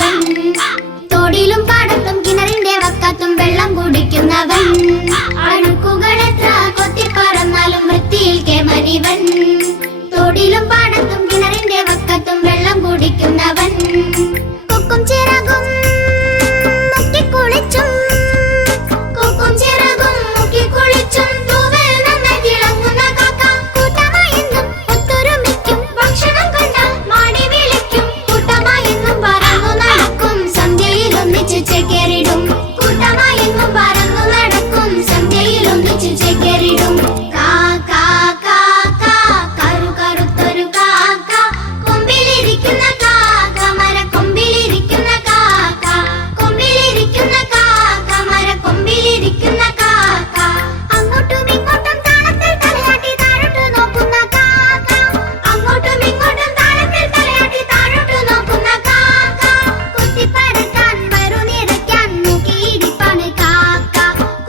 കേമനിവൻ. തോടിലും പാടത്തും കിണറിന്റെ വക്കത്തും വെള്ളം കുടിക്കുന്നവൻ. അഴുക്കുകളെത്ര കൊത്തിപ്പറന്നാലും വൃത്തിയിൽ കേമനിവൻ. തോടിലും പാടത്തും കിണറിന്റെ വക്കത്തും വെള്ളം കുടിക്കുന്നവൻ. കൊക്കും ചിറകും മുക്കിക്കുളിച്ചും കൊക്കും ചിറകും മുക്കിക്കുളിച്ചും തൂവൽ നന്നായി തിളങ്ങുന്ന കാക്ക. കൂട്ടമായെന്നും ഒത്തൊരുമിക്കും, ഭക്ഷണം കണ്ടാൽ മാടി വിളിക്കും. കൂട്ടമായെന്നും പറന്നു നടക്കും, സന്ധ്യയിൽ ഒന്നിച്ചു ചേക്കേറിടും. കൂട്ടമായെന്നും പറന്നു നടക്കും, സന്ധ്യയിൽ ഒന്നിച്ചു ചേക്കേറിടും. കാക്ക കാക്ക കറു കറുത്തൊരു കാക്ക, കൊമ്പിലിരിക്കുന്ന കാക്ക, മരക്കൊമ്പിലിരിക്കുന്ന കാക്ക. കൊമ്പിലിരിക്കുന്ന കാക്ക, മരക്കൊമ്പിലിരിക്കുന്ന കാക്ക. അങ്ങോട്ടും ഇങ്ങോട്ടും താളത്തിൽ തലയാട്ടി താഴോട്ട് നോക്കുന്ന കാക്ക. അങ്ങോട്ടും ഇങ്ങോട്ടും താളത്തിൽ തലയാട്ടി താഴോട്ട് നോക്കുന്ന കാക്ക. കൊത്തിപ്പറക്കാൻ വയറു നിറയ്ക്കാൻ നോക്കിയിരിപ്പാണ് കാക്ക.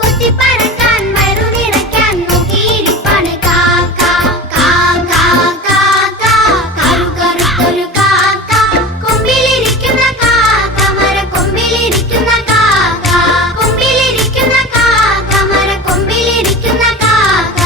കൊത്തിപ്പറക്കാൻ വയറു നിറയ്ക്കാൻ നോക്കിയിരിപ്പാണ് കാക്ക. കാക്ക കാക്ക കറു കറുത്തൊരു കാക്ക, കൊമ്പിലിരിക്കുന്ന കാക്ക, മരക്കൊമ്പിലിരിക്കുന്ന കാക്ക. കൊമ്പിലിരിക്കുന്ന കാക്ക, മരക്കൊമ്പിലിരിക്കുന്ന കാക്ക.